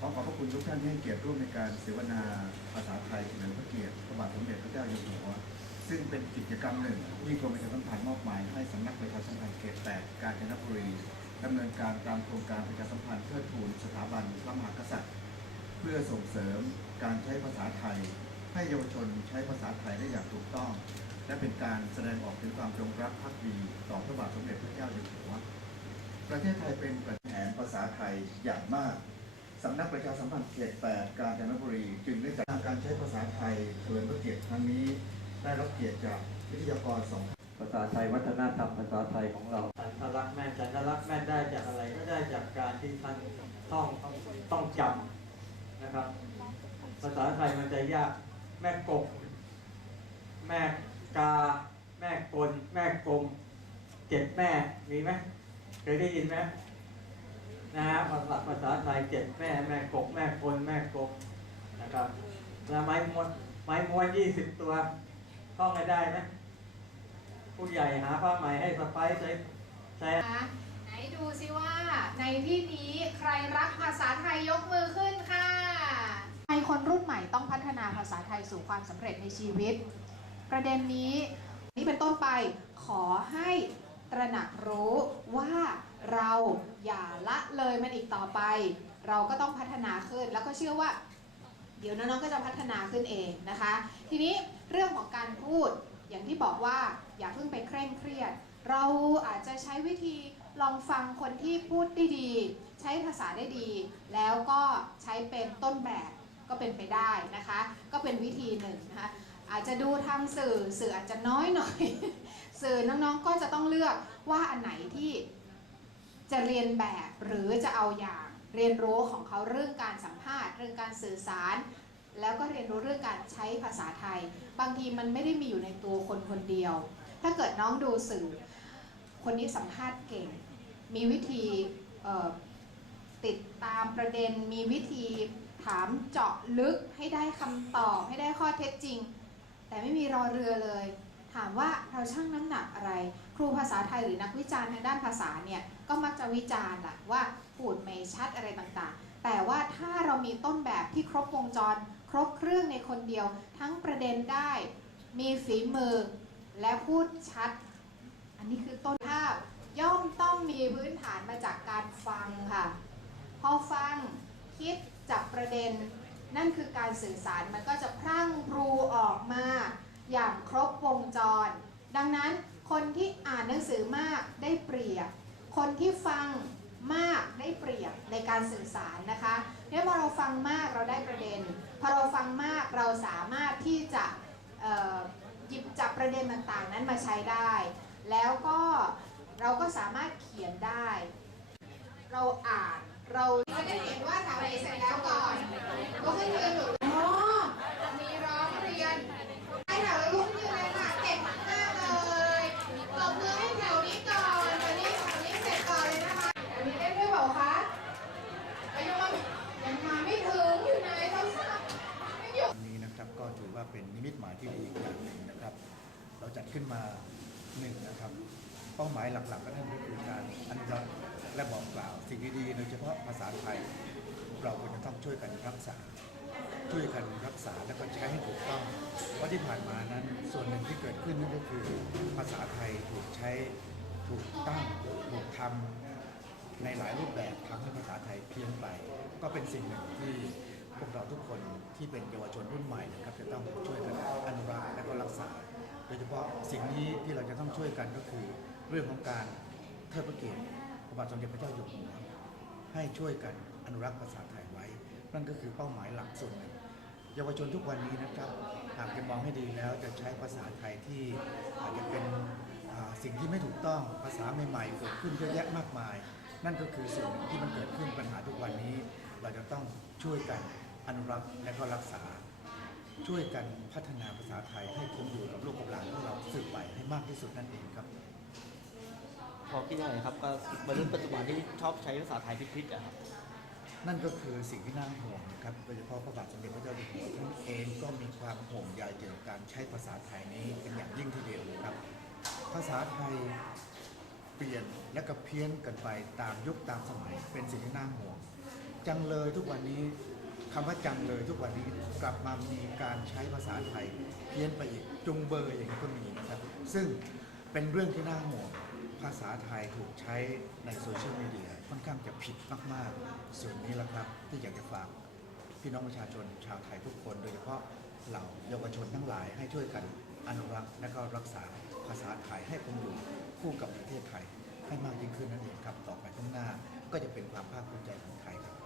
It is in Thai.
ขอขอบพระคุณทุกท่านที่ให้เกียรติร่วมในการเสวนาภาษาไทยเฉลิมพระเกียรติพระบาทสมเด็จพระเจ้าอยู่หัว ซึ่งเป็นกิจกรรมหนึ่งที่กรมประชาสัมพันธ์มอบหมายให้สำนักประชาสัมพันธ์เขต8กาญจนบุรีดำเนินการตามโครงการประชาสัมพันธ์เพื่อทูลสถาบันพระมหากษัตริย์ เพื่อส่งเสริมการใช้ภาษาไทย ให้เยาวชนใช้ภาษาไทยได้อย่างถูกต้อง และเป็นการแสดงออกถึงความจงรักภักดีต่อพระบาทสมเด็จพระเจ้าอยู่หัว ประเทศไทยเป็นประเทศแห่งภาษาไทยอย่างมาก สำนักประชาสัมพันธ์เขต 8 กาญจนบุรี จึงได้จัดการใช้ภาษาไทยเฉลิมพระเกียรติครั้งนี้ ได้รับเกียรติจากวิทยากรสองภาษาไทยวัฒนธรรมภาษาไทยของเราสัญลักษณ์แม่นสัญลักษณ์แม่นได้จากอะไรก็ได้จากการที่ท่านต้องต้องต้องจำนะครับ ภาษาไทยมันจะยากแม่กบ แม่กา แม่กล แม่กลมเจ็ดแม่มีไหมเคยได้ยินไหม นะฮะภาษาภาษาไทยเจ็ดแม่แม่กบแม่กลแม่กลมนะครับแล้วไม้มวนไม้มวนยี่สิบตัวท่องให้ได้ไหมผู้ใหญ่หาผ้าไหมให้สไปซ์ใช้ใช้นะคะไหนดูซิว่าในที่นี้ใครรักภาษาไทยยกมือขึ้นค่ะไทยคนรุ่นใหม่ต้องพัฒนาภาษาไทยสู่ความสำเร็จในชีวิต ประเด็นนี้นี่เป็นต้นไปขอให้ตระหนักรู้ว่า เราอย่าละเลยมันอีกต่อไป เราก็ต้องพัฒนาขึ้นแล้วก็เชื่อว่า เดี๋ยวน้องๆก็จะพัฒนาขึ้นเองนะคะ ทีนี้เรื่องของการพูดอย่างที่บอกว่าอย่าเพิ่งไปเคร่งเครียด เราอาจจะใช้วิธีลองฟังคนที่พูดได้ดี ใช้ภาษาได้ดี แล้วก็ใช้เป็นต้นแบบก็เป็นไปได้นะคะ ก็เป็นวิธีหนึ่งนะคะอาจจะดูทางสื่อสื่ออาจจะน้อยหน่อย สื่อน้องๆก็จะต้องเลือกว่าอันไหนที่ จะเรียนแบบหรือจะเอาอย่างเรียนรู้ของเขาเรื่องการสัมภาษณ์ เรื่องการสื่อสาร แล้วก็เรียนรู้เรื่องการใช้ภาษาไทย บางทีมันไม่ได้มีอยู่ในตัวคนคนเดียว ถ้าเกิดน้องดูสื่อ คนนี้สัมภาษณ์เก่ง มีวิธีติดตามประเด็นมีวิธีถามเจาะลึกให้ได้คำตอบให้ได้ข้อเท็จจริง แต่ไม่มีรอเรือเลย ถามว่าเราชั่งน้ำหนักอะไร ครูภาษาไทยหรือนักวิจารณ์ทางด้านภาษาเนี่ยก็มักจะวิจารณ์แหละว่าพูดไม่ชัดอะไรต่างๆ แต่ว่าถ้าเรามีต้นแบบที่ครบวงจร ครบเครื่องในคนเดียว ทั้งประเด็นได้มีฝีมือ และพูดชัด อันนี้คือต้นภาพย่อมต้องมีพื้นฐานมาจากการฟังค่ะ พอฟังคิดจับประเด็น นั่นคือการสื่อสารมันก็จะพรั่งพรูออกมา อย่างครบวงจร ดังนั้นคนที่อ่านหนังสือมากได้เปรียบ คนที่ฟังมากได้เปรียบในการสื่อสารนะคะเนี่ยพอเราฟังมากเราได้ประเด็น พอเราฟังมากเราสามารถที่จะหยิบจับประเด็นต่างๆ นั้นมาใช้ได้ แล้วก็เราก็สามารถเขียนได้ เราอ่านเราเราจะเห็นว่าแถวไหนเสร็จแล้วก่อนหรืออ๋อมีร้องเรียนให้แถวลุกยืนเลยค่ะเก่งมากเลยตบมือให้แถวนี้ก่อนแถวนี้แถวนี้เสร็จก่อนเลยนะคะแถวนี้ได้ด้วยเปล่าคะยังมายังมาไม่ถึงอยู่ไหนเราทราบไม่อยู่ วันนี้นะครับก็ถือว่าเป็นนิมิตหมายที่ดีอีกอย่างหนึ่งนะครับ เราจัด ขึ้นมาหนึ่งนะครับ เป้าหมายหลักๆก็นั่นก็คือการอนุรักษ์และบอกกล่าว สิ่งดีๆโดยเฉพาะภาษาไทย เราควรจะต้องช่วยกันรักษา ช่วยกันรักษาแล้วก็ใช้ให้ถูกต้อง เพราะที่ผ่านมานั้นส่วนหนึ่งที่เกิดขึ้นนั่นก็คือ ภาษาไทยถูกใช้ถูกตั้งถูกทำในหลายรูปแบบทำให้ภาษาไทยเพี้ยนไป ก็เป็นสิ่งหนึ่งที่พวกเราทุกคนที่เป็นเยาวชนรุ่นใหม่นะครับจะต้องช่วยกันอนุรักษ์และก็รักษา โดยเฉพาะสิ่งนี้ที่เราจะต้องช่วยกันก็คือ เรื่องของการเทิดพระเกียรติพระบาทสมเด็จพระเจ้าอยู่หัวให้ช่วยกันอนุรักษ์ภาษาไทยไว้ นั่นก็คือเป้าหมายหลักส่วนหนึ่งเยาวชนทุกวันนี้นะครับหากจะมองให้ดีแล้วจะใช้ภาษาไทยที่อาจจะเป็นสิ่งที่ไม่ถูกต้องภาษาใหม่ๆเกิดขึ้นเยอะแยะมากมาย นั่นก็คือสิ่งหนึ่งที่มันเกิดขึ้นปัญหาทุกวันนี้ เราจะต้องช่วยกันอนุรักษ์และก็รักษา ช่วยกันพัฒนาภาษาไทยให้คงอยู่กับลูกกับหลานของเราสืบไปให้มากที่สุดนั่นเองครับ พอคิดยังไงครับก็วัยรุ่นปัจจุบันที่ชอบใช้ภาษาไทยพิษๆอะครับ นั่นก็คือสิ่งที่น่าห่วงนะครับโดยเฉพาะพระบาทสมเด็จพระเจ้าอยู่หัวท่านเองก็มีความห่วงใยเกี่ยวกับการใช้ภาษาไทยนี้เป็นอย่างยิ่งทีเดียวนะครับ ภาษาไทยเปลี่ยนและก็เพี้ยนกันไปตามยุคตามสมัยเป็นสิ่งที่น่าห่วง จังเลยทุกวันนี้ คำว่าจังเลยทุกวันนี้กลับมามีการใช้ภาษาไทยเพี้ยนไปอีกจุงเบอร์อย่างนี้ก็มีนะครับซึ่งเป็นเรื่องที่น่าห่วงภาษาไทยถูกใช้ในโซเชียลมีเดียค่อนข้างจะผิดมากๆ ส่วนนี้แหละครับ ที่อยากจะฝากพี่น้องประชาชนชาวไทยทุกคน โดยเฉพาะเหล่าเยาวชนทั้งหลายให้ช่วยกันอนุรักษ์และก็รักษาภาษาไทยให้คงอยู่คู่กับประเทศไทยให้มากยิ่งขึ้นนั่นเองครับ ต่อไปข้างหน้าก็จะเป็นความภาคภูมิใจของไทยครับ